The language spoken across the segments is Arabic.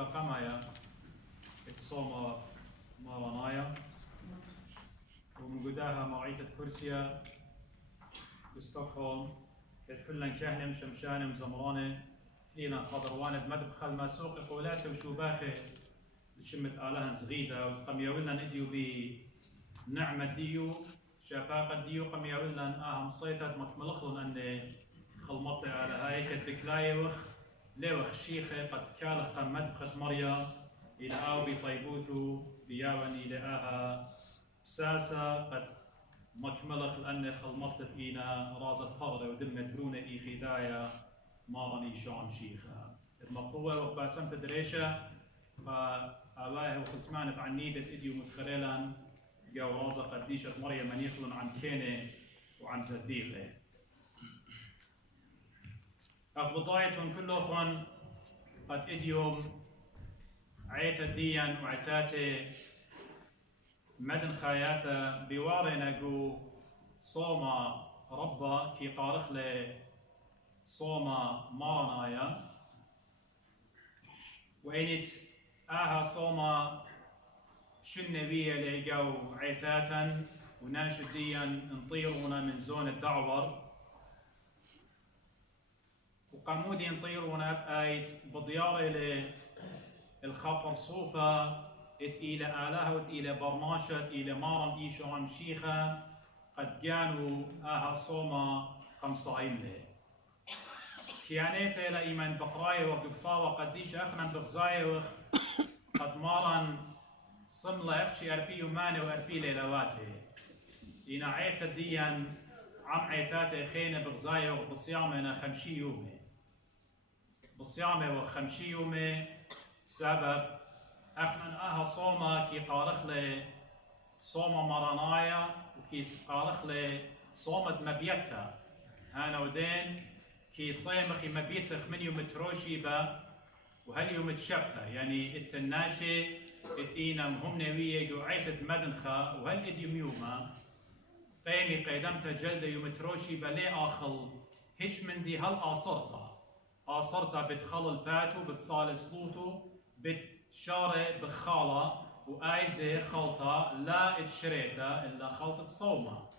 شيخة قمايا اتصوم مارانايا ومن قداها موعية كرسيا بستوكهولم كلن كهنم شمشانم زمرانه لينا خضروان بمدبخل ما سوق قولاسه وشوباخه لشمت آلهن زغيدة وقميولن نديو بنعمة ديو شفاقة ديو قميولن أهم صيتات مكملخلن أن خلمطة على هاي كتبكلاي لوخ شيخة قد كالخ قم مدبخة مريا إلى آو بطيبوثو بياوني لآها بساسة قد مكملخ لأن خلمطة إينا رازة فغرة ودمت برونة إي خدايا مارني شام شيخة المقوة وقاسمت دريشة فأباه وقسمان فعنيدة إديو متخليلا جو رازة قديشة مريم من يخلن عن كينة وعن زديقه أخبطايتهم كلهم قد إديوم عيت الديان وعتاتي مدن خاياتا بوارنا جو صوما ربا كي قارخ لي صوما مارنايا وإنت آها صوما شنبية ليقو عتاتا وناشد ديان انطيرونا من زون الدعور وقامودي انطيرونا بآيت بضياري للخبر صوفا إلى آلهة وإلى برناشة إلى مارن إيشو عم شيخة قد كانوا آها صوما خمسين له كيانيته إلى إيمان بقراية وقفاوة قديش أخنا بغزاية قد مارن صملة أختي أربي وماني وأربي ليلواته إنا عيت الديان عم عيتاته خينة بغزاية وبصيامة خمشي يومي بصيامة وخمشي يومي سبب أخنا آها صوما كي قارخ لي صوما مرانايا وكي قارخ لي صومة مبيتها هانا ودين كي صيمخي مبيتخ من يوم تروشي با وهل يوم تشبتها يعني التناشي اتينا مهم نوية قوعيت مدنخة وهل اديوم يوما قيمي قيدمتها جلدة يوم تروشي با لي آخل هيش من دي هل آصرتها بتخل الباتو بتصال صلوتو شارة بخالة وآيزة خلطة لا اتشريتها إلا خلطة صومة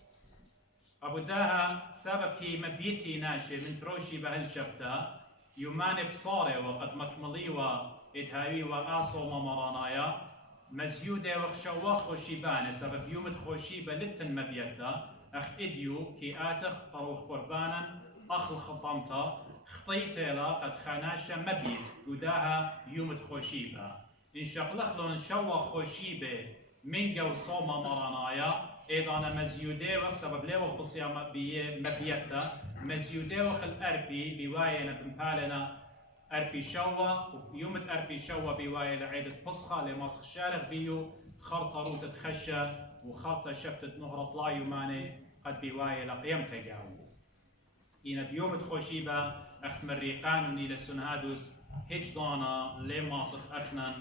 أبو داها سبب كي مبيتي ناشي من تروشي بهالشبتا يومان بصارة وقد مكمليوا إتهاوي وآصومة مرانايا مزيودة وخشوا خوشيبانة سبب يوم خوشيبة لتن مبيتا أخ إديو كي آتخ طروخ قربانا أخ الخطمتا خطيتيلا قد خاناشا مبيت قداها يوم خوشيبة إن شقلخلون شوا خوشيبة من جو صوما مرانايا إذا أنا مزيودي وسبب ليه وقصيا مبيتا مزيودي وخل أربي بواينا بمبالنا أربي شوا ويوم أربي شوا بوايا لعيدة بصخة لمصر الشارع بيو خرطة روتة تخشى وخرطة شفتة نهر طلا يوماني قد بوايا لقيم تجاو إن بيوم خوشيبة أخ مريقان إلى السنهادوس هيج دانا لماصخ أخنا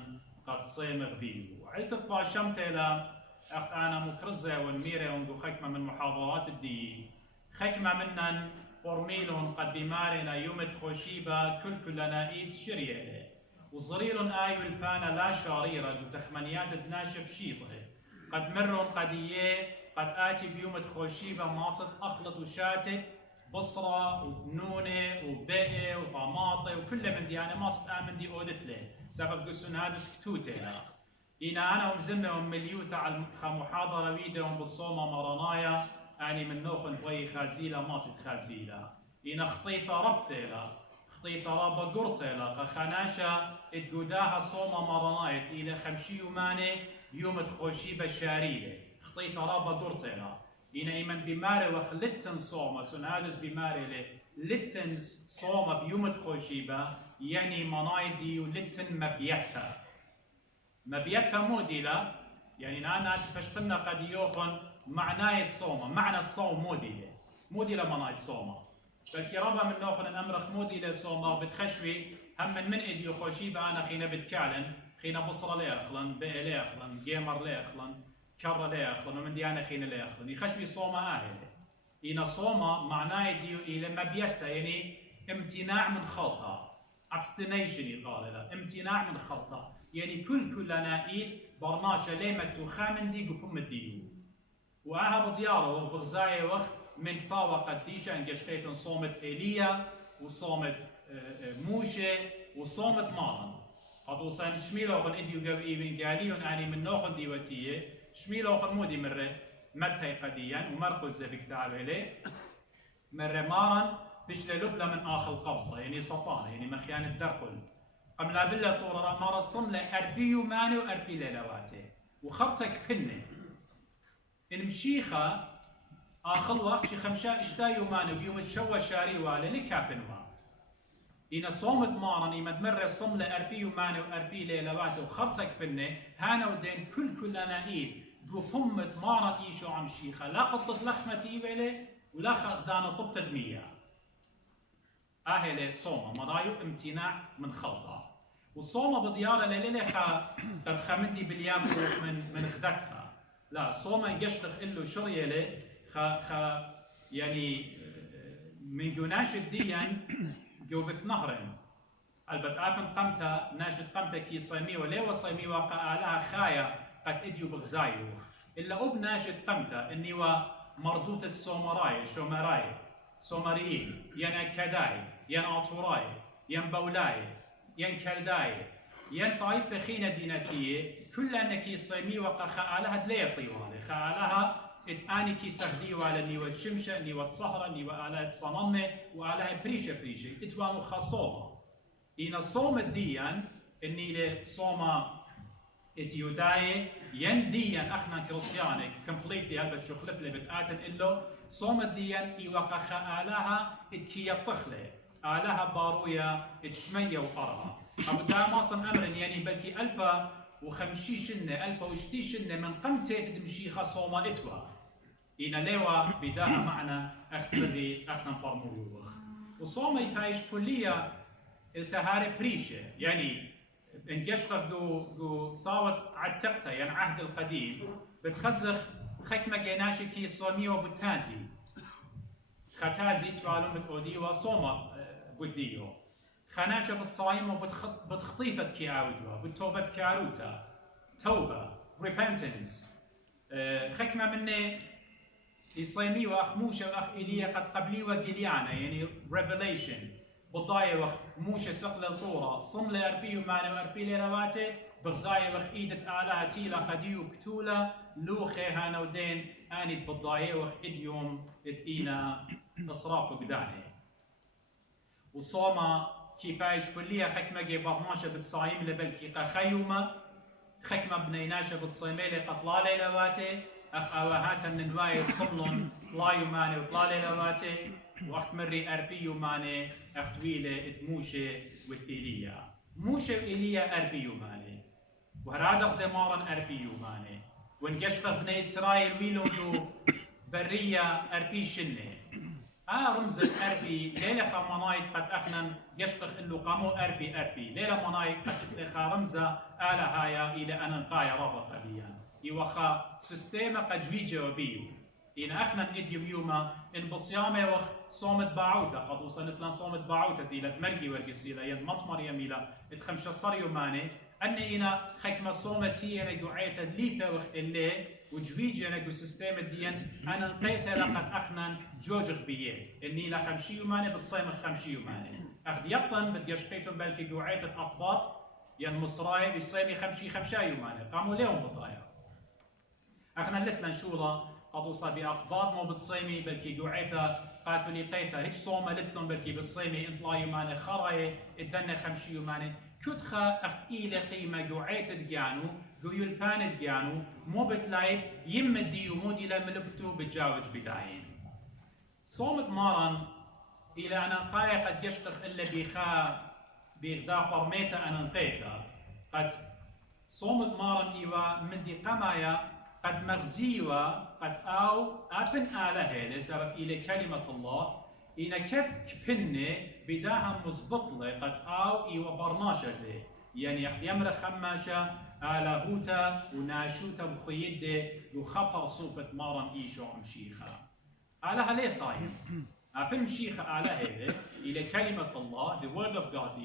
قد صيمغ بيو عيلة باشمت إلى أخ أنا مكرزة والميرة وندو خكمة من محاضرات الدي خكمة منن برميلون قد بمارنا يوم خوشيبة كلنا إيد شريعة وصغير آيو البانا لا شاريرة وتخمنيات دناشب شيطة قد مرون قدية قد آتي بيوم خوشيبة ماصد أخلط وشاتت بصرة وبنونة وبقى وطماطة وكل من دي أنا ما آمن دي أودت له سبب قسون هذا سكتوته إنا أنا ومزمة ومليوثة على محاضرة ويديو بالصومة مرانايا أني من نوخن بغي خازيلة ما صد خازيلة إنا خطيفة ربتيلا خطيفة رابا قرطيلا خناشة اتقوداها صومة مرانايا إلى خمشي وماني يوم تخوشي بشارية خطيفة رابا قرطيلا إنا إيمن بماري وخلتن صومة سنادس بماري له لتن صومة بيوم خوشيبة يعني منايدي ولتن مبيتها موديلة يعني أنا فشتنا قد يوخن معناية صومة معنى الصوم موديلة مناية صومة فالكرابة من نوخن الأمرخ موديلة صومة بتخشوي هم من إديو خوشيبة أنا خينا بتكالن خينا بصرة ليأخلن بقى ليأخلن جيمر ليأخلن كرة ليأخلن ومن ديانا خينا ليأخلن يخشوي صومة آهلة إن صومة معناه ديو إلى مبيتها يعني امتناع من خلطها abstination يقال له امتناع من خلطة يعني كل نائث برناشة ليمة خامن دي قبهم الديو وأها بدياره بغزاية وقت من فاوق الديشة إن جشتيتن صومت إيليا وصومت موشة وصومت مارن خطوصا شميلوخن إديو قبئي من قاليون أني من نوخن ديوتية شميلوخن مودي مرة مدتي قديا ومرقز زبك تعالي مرة مارن بش للبلة من آخر قبصة يعني سطانة يعني مخيان الدرقل قبل بالله طورة مارا صملة أربيو ماني وأربي ليلواته وخبتك بنه إن مشيخة آخر وقت شي خمشا اشتايو ماني بيوم تشوى شاري والي لكابنوا إن صومت مارن إما مرة صملة أربيو ماني وأربي ليلواته وخبتك بنه هانا ودين كل نائب دو قمة مارن إيشو عم شيخة لا قطت لخمتي بلي ولا خدانا طب تدمية أهل صومة مرايو امتناع من خلطة والصومة بديارة لليلة قد خمدي باليام من خدتها لا صومة يشتخ إلو شرية له يعني من جناشد ديان جو بثنهرن البت آبن قمتا ناشد قمتا كي صيمي ولي وصيمي وقع لها خايا قد إديو بغزايو إلا أب ناشد قمتا إني ومردوطة الصومراي شومراي سومريين ين أكداي ين أطوراي ين بولاي ين كلداي ين طايب بخينة دينتية كل أنك صيمي وقع خالها دلية طيواني خالها إتاني كي سهديو على نيوة شمشة نيوة صهرة نيوة آلات صنمة وآلها بريشة إتوانو خاصومة إن الصوم الديان إني لصومة إتيوداي ينديان أخنا كريستياني كمبليتلي هلبت شخلب لي بتآتن إلو صوم الديان إيوقع خالها إتكي الطخلة آلها بارويا إتشمية وقرها أبو دام أصلا أمر يعني بلكي ألبا وخمشي شنة ألبا وشتي شنة من قمتي تدمشي خصومة إتوا إن ليوا بداها معنا أختبري أخنا برمو وصومة يتايش كلية التهاري بريشة يعني إن يشقف جو ثاوت عتقته يعني عهد القديم بتخزخ خكمة جيناشي كي صومي وبتازي ختازي توالوم بتوديوا صومة بديو خناشة بالصايم وبتخطيفة كياودوا بالتوبة كاروتا توبة repentance خكمة مني الصيمي وأخموشة وأخ إيليا قد قبلي وقليانا يعني revelation بضايا وخ موشة سقل الطورة صملة أربيو مانا وأربي ليلواته بغزايا وخ إيدة آلها تيلا قديو كتولا لوخي هانا ودين آني بضايا وخ إديوم إدئينا إصراف قداني وصوما كي بايش كلية خكمة جي برماشة بتصايم لبلكي قخيومة خكمة بنيناشة بتصيمي قطلا ليلواته أخ أواهاتا من وايد صملون طلايو ماني وطلا ليلواته وقت مري أربيو ماني أختويلة إتموشة وإيليا موشة وإيليا أربيو ماني وهرادق زمارا أربيو ماني وانقشقف بني إسرائيل ويلو برية أربي شنة رمز الأربي ليلة خمنايت قد أخنا يشقخ إلو قامو أربي ليلة منايت قد رمزة آلة هايا إلى أن نقايا رابطة بيان يوخا سيستيما قد جويجة وبيو إن أخنا إديو يوما إن بصيامة وخ صومت باعوتا قد وصلت لنا صومت باعوتا ديلة مرقي ورقسيلة ين مطمر يميلة إتخمش صريو ماني أني إنا خكمة صومتي أنا قعيتا ليبا وخ اللي وجويجي أنا جو سيستيم الدين أنا نقيتها لقد أخنا جوجغ بيه إني لا خمشيو ماني بالصيم خمشيو ماني أخد يطن بدي أشقيتهم بالكي قعيتا أقباط ين مصراي بصيمي خمشايو ماني قاموا ليهم بضايا أخنا لتلا نشولا قطوصا بأقباط مو بالصيمي بلكي قعيتا قاتوا لقيتها هيك صومة لتلون بلكي بالصيمي انطلايو ماني خراي ادنا خمشيو ماني كتخا أخ إيلة قيمة قعيتا دقيانو قويل بان دقيانو مو بتلاي يمديو مودي لملبتو بتجاوج بداين صومت مارن إلى أن قاية قد يشتخ إلا بيغدا قرميتا أن نقيتا قد صومت مارن إيوا مدي قمايا قد مغزيوا قد أبن آلهة لسبب إلى كلمة الله إن كت كبنة بداها مزبطلة قد إيوا برناشة زي يعني يمر خماشة آلهوتا وناشوتا بخيدة يخبر صوبة مارن إيشو عمشيخا آلها ليه صايم؟ أبن مشيخة على هذا إلى كلمة الله the word of God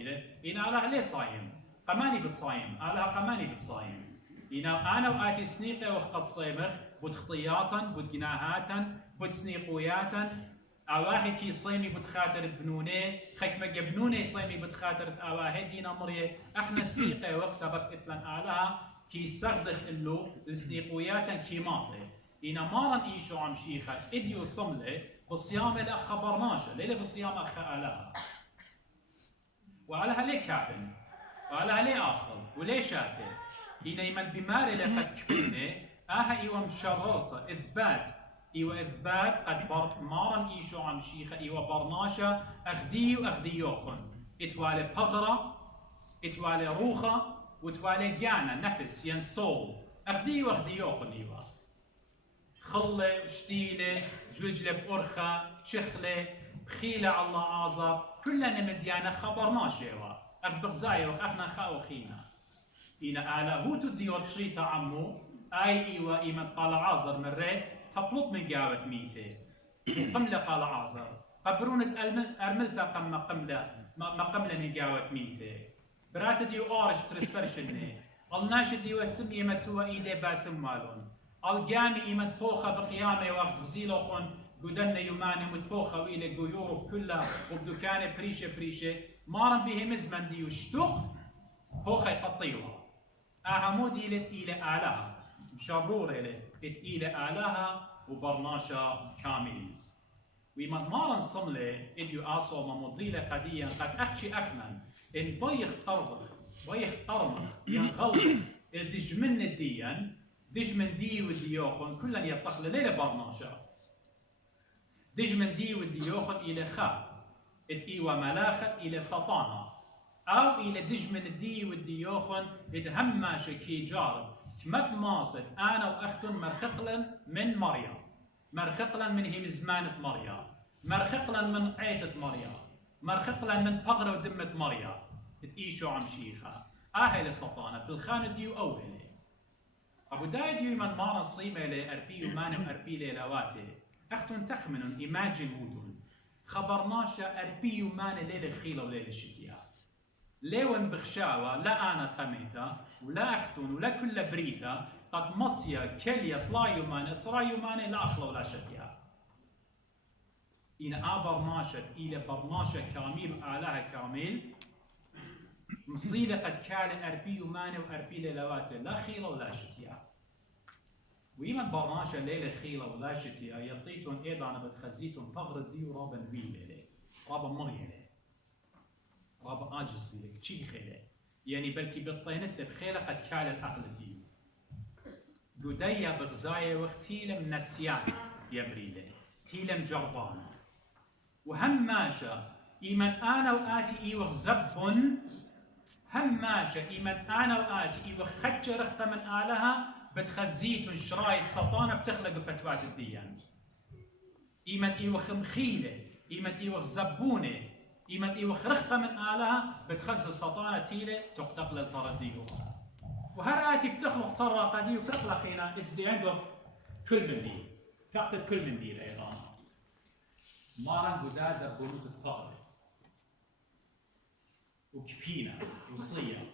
إن على ليه صايم قماني بتصايم على قماني بتصايم إن أنا وآتي سنيقة وقت صيمخ بتخطياتا بتجناهاتا بتسنيقوياتا أواهي كي صيمي بتخاطر بنوني خكمة جبنوني صيمي بتخاطر أواهي دينا مريه احنا سنيقة وقت سبب إتلان آلها كي سغدخ اللو السنيقوياتا كي ماطي إن مارن إيشو عم شيخة إديو صملة بصيام الأخ خبرناش ليلة بصيام أخ آلها وعلى ليه كابن وعلى ليه آخر وليه شاتي إن يمن بماري لقد كبينه إيوة مشرطة إثبات إيوة إثبات قد مارن إيشو عم شيخة إيوة برناشة أخديو أخديوخن إتوالي بغرة إتوالي روخة وتوالي جانا نفس ين سول أخديو أخديوخن إيوة خلة شتيلة جوجلة بأرخة تشخلة بخيلة على الله عازر كلنا مديانة خبرناش إيوة أخ بغزايا وأخنا خاو خينا إن آلا هو تديو تشريطة عمو إيوة إيمان قال عازر مرة تطلط من جاوة ميته قملة قال عازر قبرونة أرملتا قملة من جاوة ميته برات ديو آرش ترسرشني الناش ديو السمية متوى إيدي باسم مالون الجامي إيمان بوخة بقيامة وقت غزيلوخن قدنا يماني متبوخة وإلى قيورو كلها وبدكانة بريشة مارن به مزمن ديو شتوق بوخة يقطيوها أهمودي إلى آلها مشرور إلى آلها وبرناشا كامل ويمن مارن صملة إديو آسو ممضيلة قديا قد أخشي أخنا إن بيخ طرمخ ينغلق الدجمن الديان دجمن دي وديوخن كلن يطخل ليلة برناشا دجمن دي وديوخن إلى خا إيوة ملاخت إلى سطانا أو إلى دجمن دي وديوخن هماشا كي جارب كمت ماصد أنا وأختن مرخقلا من مريم مرخقلا من هم زمانة مريم مرخقلا من عيتة مريم مرخقلا من بغرة ودمة مريم إيشو عم شيخة أهل السطانة بالخانة ديو أوهلي أبو داي ديو من مارا صيمة لأربيو ماني وأربي ليلواتي أختن تخمن إيماجين هودون خبرناشا أربيو ماني ليلة خيلة وليلة شتيا ليون بخشاوة لا أنا قميتا ولا أختن ولا كل بريتا قد مصيا كليا طلايو ماني صرايو ماني لا أخلى ولا شتيا إن برناشا إلى برناشا كامل آلها كامل مصيدة قد كان أربيو ماني وأربي ليلواتي لا خيلة ولا شتيا ويمن برناشا ليلة خيلة ولا شتيا يطيتون إيضا أنا بتخزيتون فغر ديو رابا نبيلة رابا مريلة رابا آجسي لك تشي خيلة يعني بلكي بطينت بخيلة قد كان العقل ديو قدية بغزاية واختيلم نسيان يبريلة تيلم جربان وهم ماشا إيمن أنا وآتي إيوه زبن هم ماشا إيمن أنا وآتي إيوه خجر رخطة من آلها بتخزيتون شرايط سطانة بتخلق بتوات الديان إيمن إيوه خمخيلة إيمن إيوه زبونة إيمن إيوه رخطة من آلها بتخزي سطانة تيلة تقتقل الطرديو وهرآتي بتخلق طرقة دي وبتخلق هنا it's the end of كل من دي تقتل كل من دي أيضا مارن قدازة بنوت الطاقة وكبينة وصية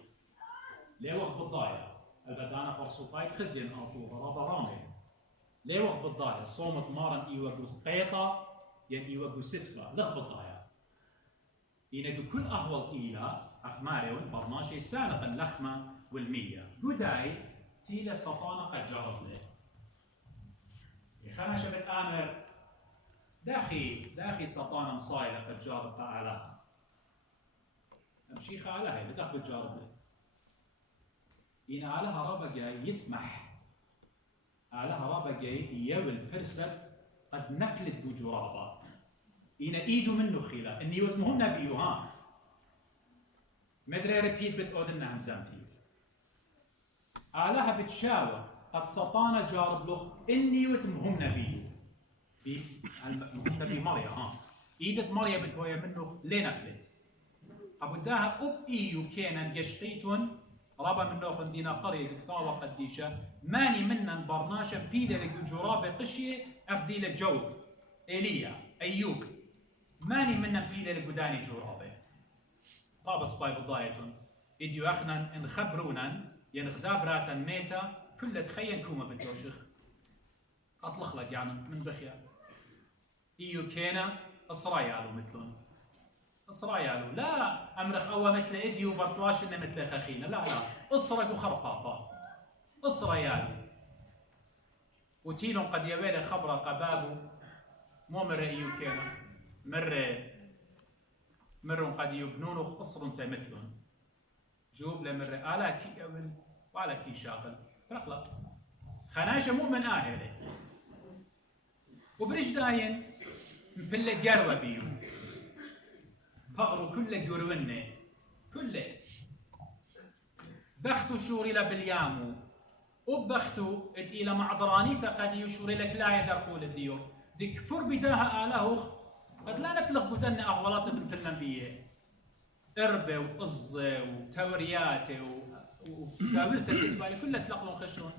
ليوخ بالضايا البدانة برسوطاي خزين أطوبة رابا رامي ليوخ بالضايا صومت مارن إيوغو قيطة ين إيوغو ستفة لغ بالضايا إنك كل أهوال إيلا أخماريون برناشي سانق اللخمة والمية قداي تيلا سطانة قد جرب له يخانا شبت آمر داخي سطانة مصايلة قد جارب علىها أمشيخ علىها اللي داخل بتجارب له إن علىها رابا جاي يسمح علىها رابا جاي يول برسد قد نقلت بجرابة إن إيدو منه خيلة إني وتمهم نبيو ها مدري ريبيت بتقودنا همزامتي علىها بتشاور قد سطانة جارب لخ إني وتمهم نبيو النبي مريا ها ايدت مريا بتويا منه لين اكلت ابو داها اب ايو كينا قشقيتون رابا منه خندينا قريه كثاوه قديشه ماني منن برناشا بيدا لك جرابه قشيه اخدي له جوب ايليا ايوب ماني منا بيلة لقداني جورابة طابس باي بضايتون إديو أخنا إن خبرونا ينغدابراتا ميتا كل تخين كوما بدوشخ أطلق لك يعني من بخيا إيو كينا إسرايالو مثلون إسرايالو لا أمرخ أوا مثل إديو برطواش إنه مثل خخينا لا إسرق وخرقاقا إسرايالو وتيلون قد يبالي خبرة قبابو مو مرة إيو كينا مرة قد يبنونو قصر مثلون جوب لمرة آلا كي أول وعلى كي شاغل رقلا خناشة مؤمن آهلة وبرج داين بلا جروة بيو بغرو كل جرونا كل بختو شوري لبليامو وبختو إلى معذراني قد يشوري لك لا يدرقوا الديو ديك فور بداها آله قد لا نبلغ بدنا أغوالات من النبيه إربة وقصة وتوريات وقابلت الإتبالي كلها تلقلون خشون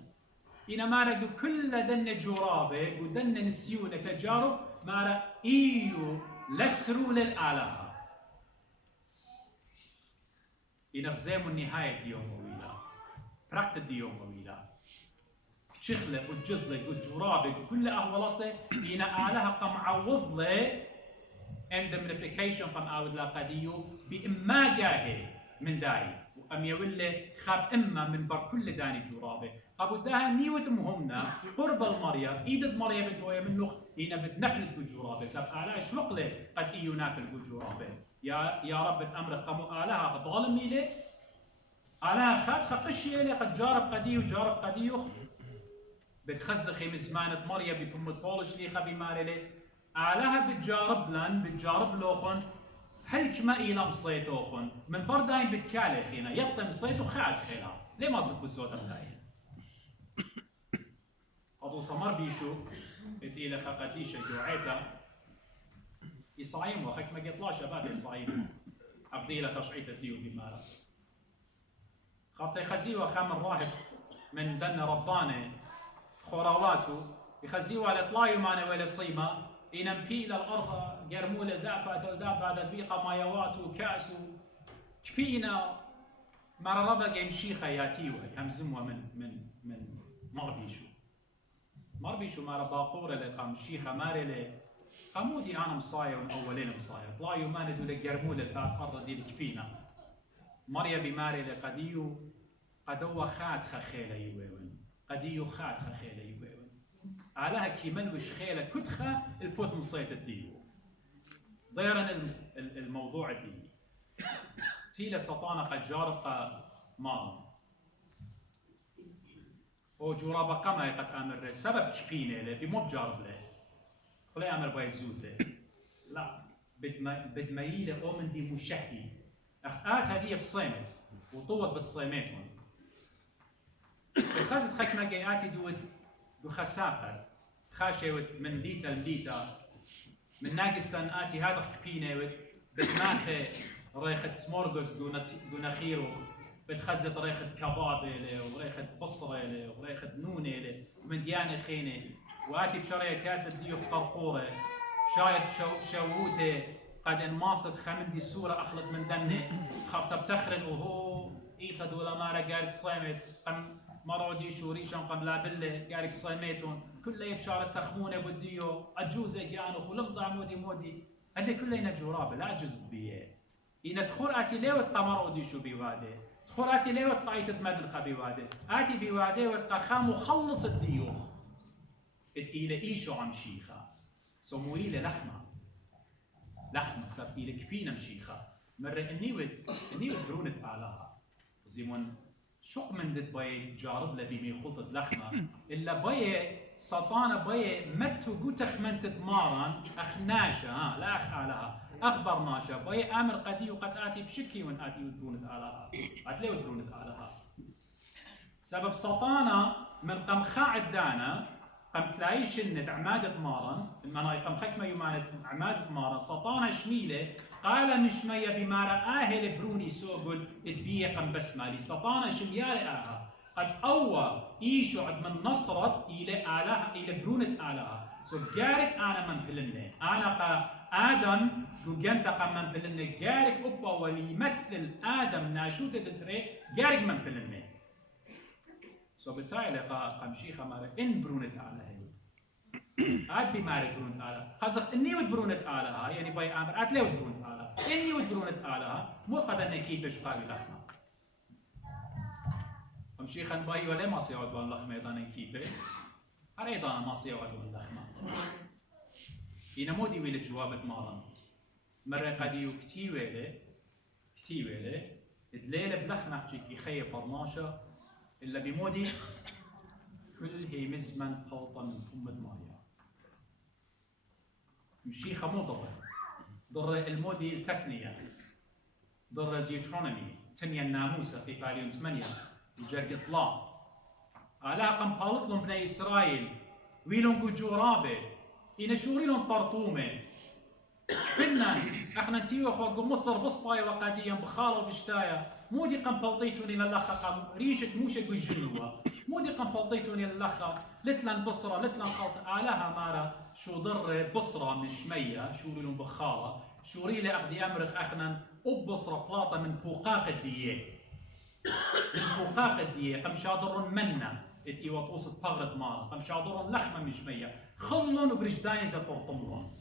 إنا مارا كل دن جرابة ودن نسيونة تجارب مارا إيو لسرو للآلهة إنا غزيمو النهاية ديوم وويلا براكت ديوم وويلا تشخلق وتجزلق وتجرابك وكل أهوالته إنا آلهة قم عوض له indemnification قم أود لاقديو بإما جاهي من داي وأم يولي خاب إما من بر كل داني جرابه أبو داها نيوت مهمنا قرب المريم إيدد مريم بتويا منه إينا بتنقل بجرابه سب آلاء شوقله قد إيو ناكل بجرابه يا رب الأمر قمو آلها ظالم إليه آلها خاد خقشي إليه قد جارب قديو جارب قديو بتخزخي مزمانة مريم ببمت بولش لي خبي مارلي آلها بتجارب لن بتجارب لوخن هلك ما إيلا مصيتوخن من برداين بتكالي خينا يطم مصيتو خاد خينا ليه ما صدقوا الزودة بتاعي أبو سمر بيشو إلى خقديشة جوعيتا يصايم وخك ما قطلا شباب يصايم أبدي إلى تشعيت ديو بمارا خاطي خزيوة خام الراهب من دن رباني خراواته يخزيوة على طلايو مانا ولا صيمة ينمبي إلى الأرض جرمولة دابة دبيقة مايوات وكأس كبينا مرة ربا يمشي خياتيوه همزموه من مربيشو مرة باقورة لقام شيخة مارلة قامودي أنا مصايا وأولين مصايا طلايو ما ندو لجرمولة تاع الأرض دي كبينا مريا بمارلة قديو قدوة خاد خخيلة يوين قديو خاد خخيلة يوين علىها كيمن وش خيلة كتخة البوث مصيت الديو ضيرا الموضوع الديني تيلا سطانة قد جارقة مال او جورابا قما قد امر سبب كبينه له بمو بجارب له ولا امر باي زوزه لا بد ميله او من دي مشهي اخات هذه بصيمت وطوت بتصيمتهم خازت خكمه جياتي دوت بخساقة خاشة من ديتا لديتا من ناقصتان آتي هذا كبينة بتماخي ريخة سمورغوز دون خيرو بتخزت ريخة كباب وريخة بصرة وريخة نونة ومن ديانة خينة وآتي بشرية كاسة ديو قرقورة شاير شووته قد انماصت خمندي السورة أخلط من دنة خرطة بتخرن وهو إيتا دولا مارا قارك صيمت مرودي شوريشان قم لا بله قارك صيميتون كله يبشار التخمونه بديو اجوزه جانو خلمضه مودي اللي كله ينجوراب لا جزء بيه يندخل اتي ليه الطمرودي شو بيواده دخل اتي ليه الطايت مدرخه بيواده اتي بيواده والقخام مخلص الديوخ الى ايشو عم شيخه سموي له لخمه سب الى كبينه مشيخه مره اني برونت علىها زيمون شو من دت باي جارب لبي مي خلطة لخمة إلا باي سطانة باي متو قوتخ من تتمارن أخ ناشا لا أخ علىها أخبر ناشا باي آمر قدي وقد آتي بشكي وان آتي ودرونت علىها أتلي ودرونت علىها سبب سطانة من قم خاعد دانا قم تلاقي شنة عمادة مارن المناي قم خكمة يمانة عمادة مارن سطانة شميلة قال مشمية بمارا آهل بروني سوغل اتبيه قم بسمالي سطانة شميالة آها قد أوى إيشو عد من نصرت إلى آلها إلى برونة آلها سو جارك أنا من فلمني أنا آدم جوجنتا قمم بلنه جارك أبا وليمثل آدم ناشوتة تري جارك من بلنه سو بالتالي قمشيخة مارك إن برونت على هي أبي مارك برونت على خاصة إني ودبرونت علىها يعني باي أمر أتلي ودبرونت على إني ودبرونت علىها مو قد إني كيف شقابي لخمة قمشيخة باي ولا ما سيعود واللخمة إذا كيفه أيضا ما سيعود واللخمة إنا مودي ويل الجواب مارن مرة قديو كتي ويله الليلة بلخمة كي خي برناشة إلا بمودي كل هي مزمن بلطة من أمة ماريا مشيخة مو ضر المودي التثنية ضر ديوترونومي تنيا الناموسة في باليون 8 وجرق طلا على قم قالت لهم بني إسرائيل ويلون جورابه إن شوريلون طرطومه كنا احنا نتيو فوق مصر بصباي وقاديا بخاله وبشتايا مودي قم بلطيتوني للخا قم ريشة موشة بالجنوة مودي قم بلطيتوني للخا لتلن بصرة لتلن خلط آلها مارا شو ضر بصرة من شمية شوريلون بخاله شوريلي أخدي أمرخ أخنا أبصرة بلاطة من بوقاق الدية من بوقاق الدية قم شاضرون منا اتي وطوس بغرد مارا قم شاضرون لخمة من شمية خلون وبرجداين زتورطمون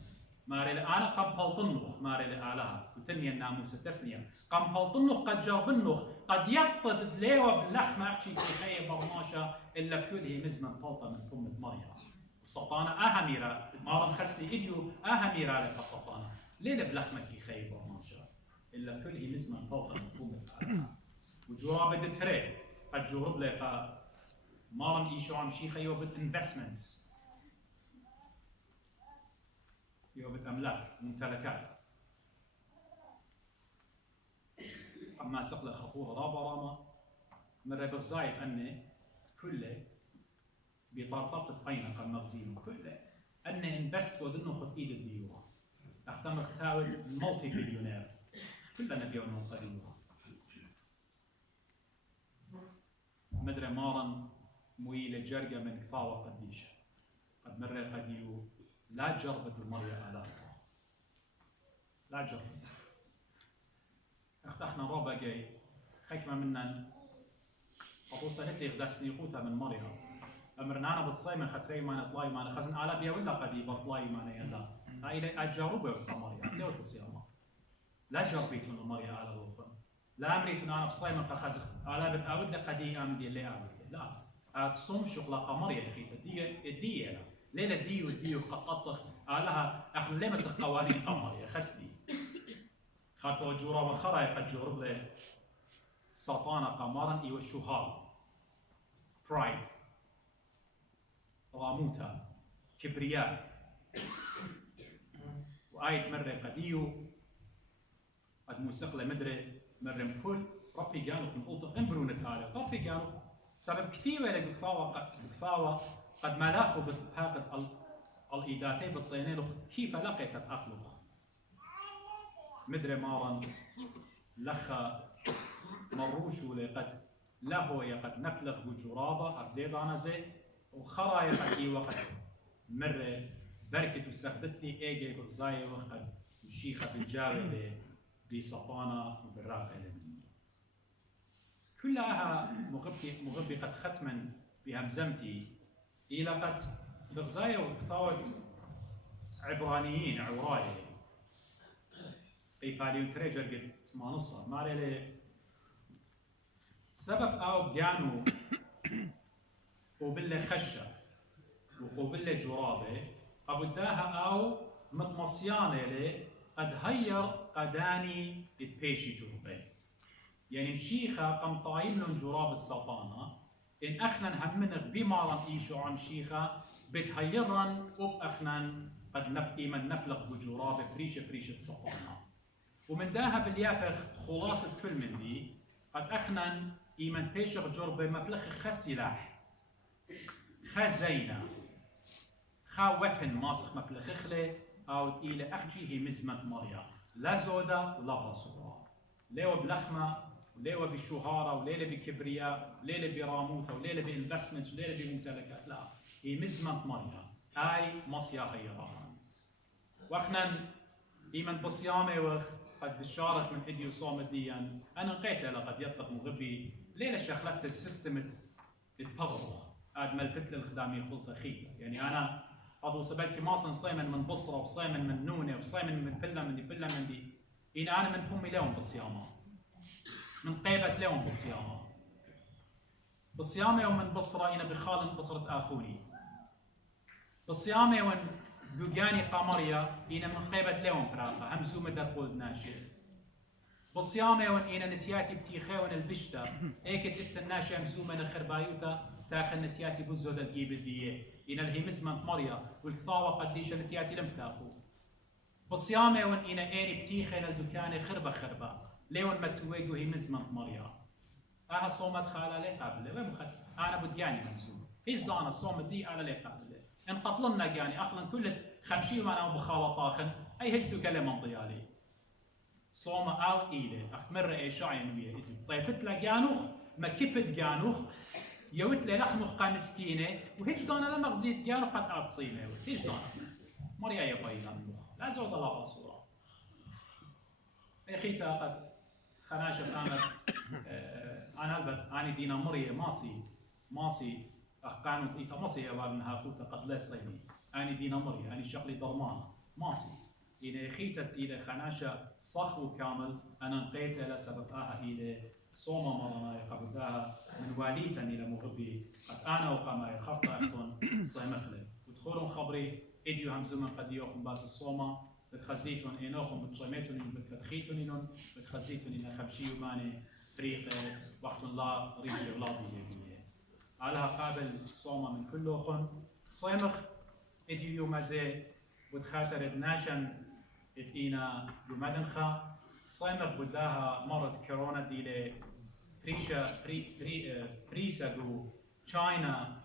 ماري أنا قم بلطنخ ماري لآلها وتنيا الناموس التثنية قم بلطنخ قد جربنخ قد يقطت دليوة باللحمة أحشي تخيي برماشة إلا كله مزمن بلطة من أمة مريم وسطانة أهميرا مارا خسني إديو أهميرا لك سطانة ليه بلحمة كي خيي برماشة إلا كله مزمن بلطة من أمة آلها وجواب التري قد جرب لك مارا إيشو عم شي خيو بالإنفستمنتس يوبت أملاك ممتلكات أما سقل خطورة رابا راما مرة بغزايت أني كله بطرطقة قينة قم مغزين كله أني انفست ودنو خد إيد الديوخ أختمر ختاول مالتي بليونير كلنا بيونون قديوخ مدري مارن مويلة جرقة من كفاوة قديشة قد مرة قديو لا جربت المرية آلاف لا جربت احنا رابا جاي حكمة منا أبوسا قلت لي غدسني قوتها من مريم أمرنا أنا بتصيمن خطري ما نطلعي ما نخزن على بيا ولا قدي بطلعي ما نيلا هاي أجربه وقت مريم ليه بتصيرنا لا جربيتون المرية على الوفن لا أمريتون أنا بصيمن خزن على بتعود لقدي أمدي اللي أعود لا أتصوم شغلة قمرية أخي الدية لا ليلة الديو قططخ علىها احنا ليه متخ قوانين قمرية خسني خاطر جورا وخرا قد جورب له سلطانة قمرا إيو الشهار برايد راموتا كبرياء وآية مرة قديو قد موسيقى مدري مرة مكل ربي قالوا من قلت امبرون التالي ربي قالوا سبب كثير ولا بكفاوة قد ملاخوا بهذا الإيداتين بالطينين كيف لقيت الأخلق مدري مارن لخا مروشو لقد له قد نبلغ بجرابة أبليض أنا زي وخرايا قد إي وقت مرة بركة وسخدت لي إيجي بغزاية وقد مشيخة بالجاوة بسطانة وبالراقة لمنية كلها مغبي قد ختما بهمزمتي إلى قد بغزاية وقطاوة عبرانيين عوراية أي باليون تريجر قد ما نصر ماري لي سبب أو بيانو وبالله خشة وبالله جرابة قبداها أو مطمصيانة لي قد هير قداني بيشي جربة يعني مشيخة قم طايم لهم جرابة سلطانة إن أخنا همنا بمارن إيشو عن شيخة بتهيرن وبأخنا قد نبقي من نبلغ بجرابة بريشة سلطانة ومن داها باليافخ خلاصة كل من دي قد أخنا إيمن بيشغ جربة مبلغ خسلاح خزينة خا ويبن ماسخ مبلغ خلي أو إلى أخجي هي مزمة مريا لا زودة ولا بصورة ليو بلخمة وليو بشهارة وليلة بكبرياء وليلة براموتة وليلة بإنفستمنتس وليلة بممتلكات لا هي مزمة مريا هاي مصيا غيرها وإحنا إيمن بصيامي وخ قد بشارك من إديو صوم ديان أنا نقيت له قد يطلق مغبي ليلة شخلت السيستم التغرخ عاد ملبت الخدامي خلطة خي يعني أنا أبو سبلك ماصن صيمن من بصرة وصيمن من نونة وصيمن من بلا من دي بلا من دي إن أنا من فمي لهم بالصيامة من قيبة لهم بالصيامة بالصيامة ومن بصرة إنا بخال بصرة آخوني بالصيامة ومن جوجاني قمرية إنا من قيبة لهم براقة هم زوم دقود ناشئ بالصيامة ومن إنا نتياتي بتيخي ون البشتة إيك تبت الناشئ هم زوم نخربايوتا تاخذ نتياتي بزودة تجيب الدية إن الهيمس من مريا والكثاوة قديش نتياتي لم تاخذ بالصيامة وإن إنا إني بتيخي للدكان خربة ليون ما تويجو هيمس من مريا صومت خالة لي قابلة وين مخد أنا بدياني ممزوم إيش دانا صومت دي أنا لي قابلة إن قتلنا جاني أخلن كل خمشي وأنا بخالة طاخن أي هجتو كلمة ضيالي صوم أو إيله أخمر إيه شاين ويا طيبت له جانوخ ما كبت جانوخ يوت لي لخنوخ قا مسكينة وهيج دانا لما غزيت جانو قد أتصيمه هيج دانا مريا يبغي جانوخ لا زود الله بالصورة يا أخي قد خناشف أنا البت أنا دينا مريا ماسي أخانو إيتا ماسي أبغى قوتا قد لا صيني أنا دينا مريا أنا شغلي ضرمان ماسي إلى خيتت إلى خناشة صخو كامل أنا نقيت إلى سبب إلى صوم مرنا يقبلها من واليتا إلى مغبي قد أنا وقما يخطى أخون صيمخلي ودخولهم خبري إديو همزومن قد يوقم باس الصومة بتخزيتون إنوخم بتشميتون بتخزيتون إنون بتخزيتون إن خمشي وماني طريقة وقت لا ريشة ولا ضيقية على قابل صومة من كلهم صيمخ إديو يوم زي وتخاطر بناشن إتينا بمدنخا صيمخ بداها مرض كورونا دي بريسا جو تشاينا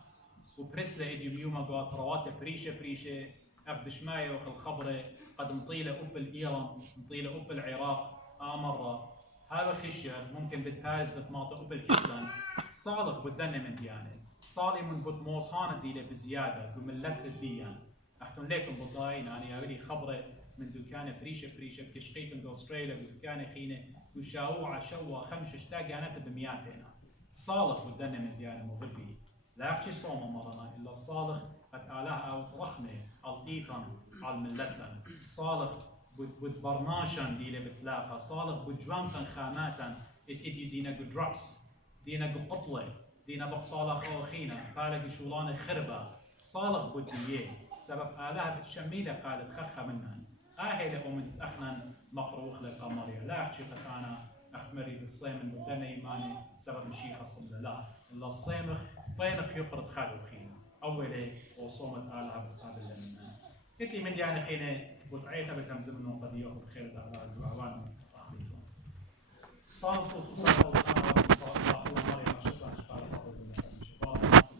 وبريسلا إديو ميوما جو تروات بريشة أخذ شماية وخل خبرة قد مطيلة أوبل إيران مطيلة أوبل العراق مرة هذا خشية ممكن بتهاز بتماطئ أوبل كسلان صالح بدنا من ديانة صالح من بتموتان دي بزيادة بملت الديان أحتن ليكم بضاين يعني أولي خبرة من دكان فريشة بكشقيت من أستراليا بدكان خينة وشاوعة شوا خمس اشتاق أنا بمئات هنا صالح بدنا من ديانة مغربي لا يحكي صوم مرنا إلا الصالح قد آلها أو رخمة الطيفا على الملتن صالح برناشن دي بتلاقى صالح بجوانتن خاماتا إدي دينا دروبس دينا قطلة دينا بقطالة خوخينا قالك شولان خربة صالح بديه سبب آلها بتشميلة قالت خخة منها هي لأمن أخنا مقروخ لقمرية لا أحكي أنا أخمري بالصيم المدنة إيماني سبب مشيخة صلى لا إلا الصيمخ طينخ يقرد خالو خينا أولي وصومت آلها بتقابل لنا كتلي من يعني خينا وتعيتها بتهمز منه قد يأخذ خير على الدعوان صار صوت